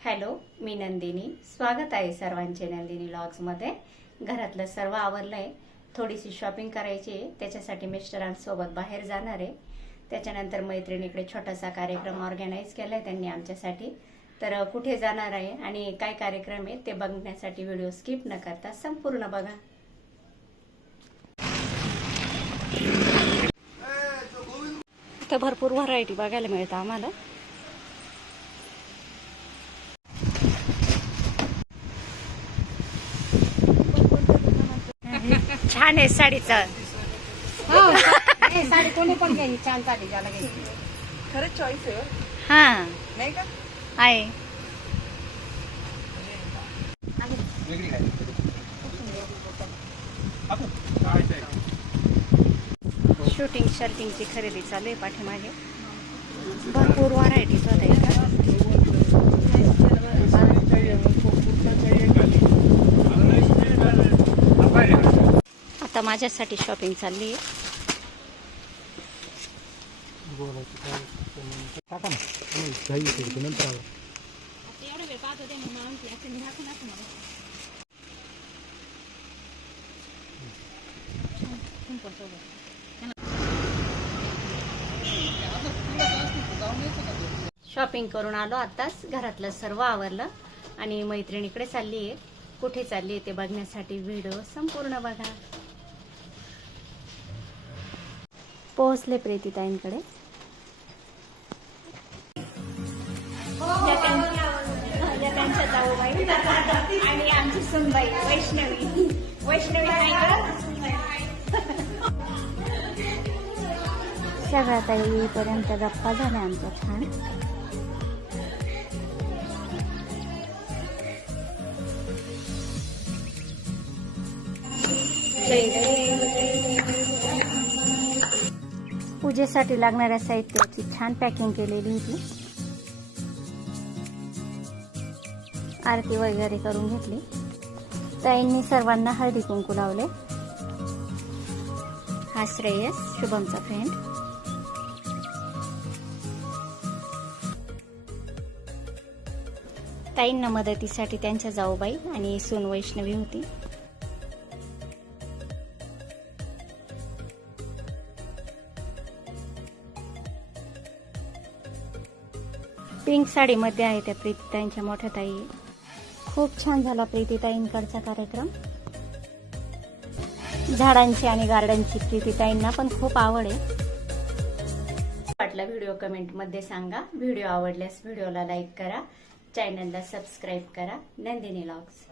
Hello मी नंदिनी. स्वागत आहे सर्वांचे नंदिनी लॉग्समध्ये. घरातलं सर्व आवरलंय. थोडीशी शॉपिंग करायची आहे. त्याच्यासाठी मिस्टरांसोबत बाहेर जाणार आहे. त्याच्यानंतर मैत्रिणीकडे छोटासा कार्यक्रम ऑर्गनाईज केलाय त्यांनी आमच्यासाठी. तर कुठे जाणार आहे आणि काय कार्यक्रम आहे ते बघण्यासाठी व्हिडिओ स्किप न करता संपूर्ण बघा. तर भरपूर व्हरायटी बघायला मिळतं आम्हाला. छान आहे साडीचं. हो नाही, साडी कोणी पण घ्यायची छान साडी ज्याला घ्यायची. खरंच चॉईस आहे हो. हा. नाही का? आहे. शूटिंग शर्टिंगची खरेदी चालू आहे पाठीमागे. भरपूर व्हरायटीज होत्या आता माझ्यासाठी शॉपिंग चालली आहे. शॉपिंग करून आलो आताच घरातलं सर्व आवरलं आणि मैत्रिणीकडे चालली आहे कुठे चालली आहे ते बघण्यासाठी व्हिडिओ संपूर्ण बघा. पोहोचले प्रीतीताईंकडे आणि आमची सुनबाई वैष्णवी. वैष्णवी सगळ्या ताई येईपर्यंत गप्पा झाल्या आमच्या छान. पूजेसाठी लागणाऱ्या साहित्याची छान पॅकिंग केलेली होती. आरती वगैरे करून घेतली. ताईंनी सर्वांना हळदी कुंकू लावले. हा श्रेयस शुभमचा फ्रेंड ताईंना मदतीसाठी त्यांच्या जाऊबाई आणि सून वैष्णवी होती. पिंक साडीमध्ये आहे त्या प्रीतीताईंच्या मोठ्या ताई. खूप छान झाला प्रीतीताईंकडचा कार्यक्रम. झाडांची आणि गार्डनची प्रीतीताईंना पण खूप आवड आहे. वाटला व्हिडिओ कमेंटमध्ये सांगा. व्हिडिओ आवडल्यास व्हिडिओला लाईक करा. चॅनलला सबस्क्राईब करा. नंदिनी लॉग्स.